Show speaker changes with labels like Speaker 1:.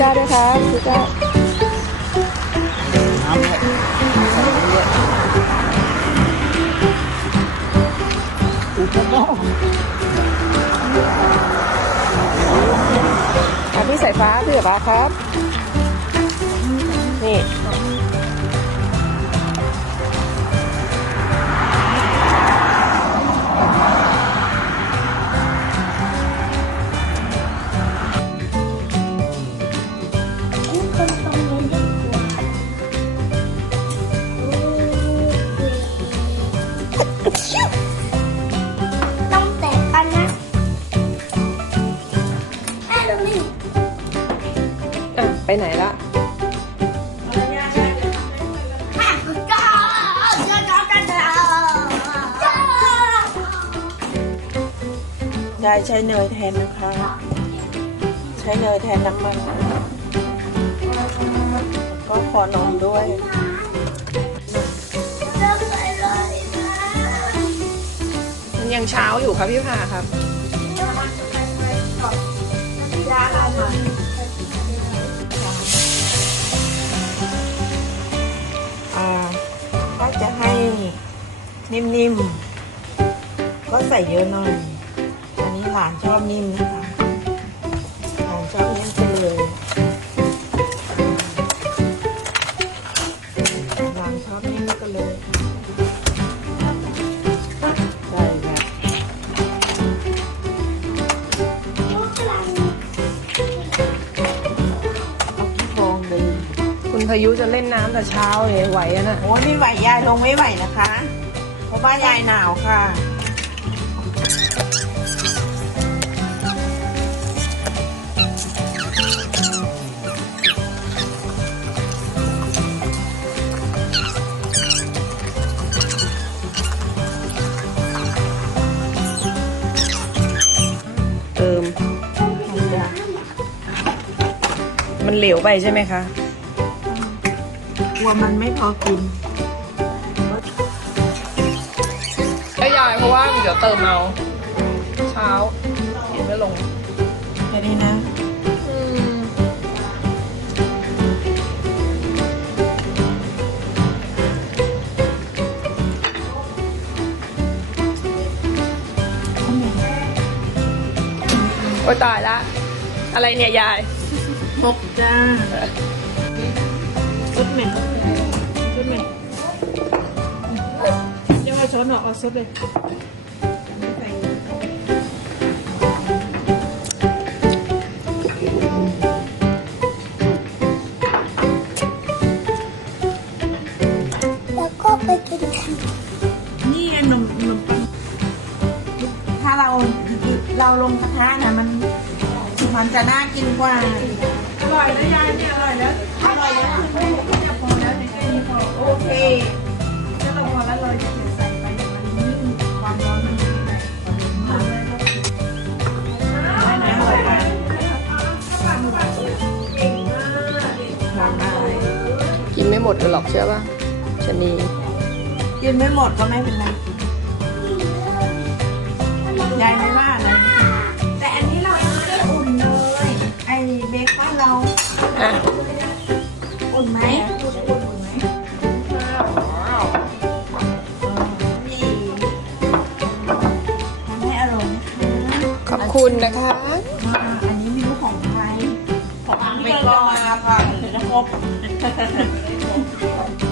Speaker 1: จ้าด้วยครับชูจ้า
Speaker 2: น้ำเลยใส่เยอะอุปโภค
Speaker 1: อะพี่สายฟ้าพี่ฟ้าครับ นี่ ไปไหนละ
Speaker 3: ยา
Speaker 1: ยใช้เนยแทนนะคะ ใช้เนยแทนน้ำมันนะแล้วก็ขอนมด้วย
Speaker 3: มัน
Speaker 1: ยังเช้าอยู่ครับพี่พาครับ
Speaker 4: นิ่มๆ ก็ใส่เยอะหน่อย อันนี้หลานชอบนิ่มนะคะหลานชอบนิ่มไปเลยหลานชอบนิ่มก็เลยใส่แบบเอาขี้โพงเลย
Speaker 1: คุณพายุจะเล่นน้ำแต่เช้าเลยไหวอะนะ
Speaker 4: โอ้ยไม่ไหวยายลงไม่ไหวนะคะ เพราะว่ายายหนาวค่ะ
Speaker 1: เติมมันเหลวไปใช่ไหมคะ
Speaker 4: กลัวมันไม่พอกิน
Speaker 1: ไอ้ยายเพราะว่าเดี๋ยวเติมเอาเช้ากินไม่ลง
Speaker 4: แค่นี้นะ
Speaker 1: อืมโอ้ยตายละ อะไรเนี่ย ยาย
Speaker 4: หกจ้าซุดเหม็นซุดเหม็นเดี๋ยวเอา ช้อนออกเอาซุดเลยใส่
Speaker 3: แล้วก็ไปกินกัน
Speaker 4: นี่ไงนมนมปังถ้าเราเราลงกระทะนะมัน มันจะน่ากินกว่า อร่อยแล้วยายเนี่ยอร่อยแล้วอร่อยแล้วคือไม่เนี่ยพอแล้วในแค่นี้พอโอเค กิ
Speaker 1: นไม่หมดหรอกเชื่อป่ะชะนี
Speaker 4: กินไม่หมดก็ไม่เป็นไรยายไม่ว่าเลยแต่อันนี้เรายังไม่ได้อุ่นเลย ไอ้เบคอนเรา
Speaker 1: อะ
Speaker 4: อุ่นไหมอุ่นอุ่นอุ่นไหมนี่ทำให้อร่อยนะคะ
Speaker 1: ขอบคุณนะคะ
Speaker 4: มาอันนี้ไม่รู้ของใครของไม่ก็มาค่ะจะครบ Thank you.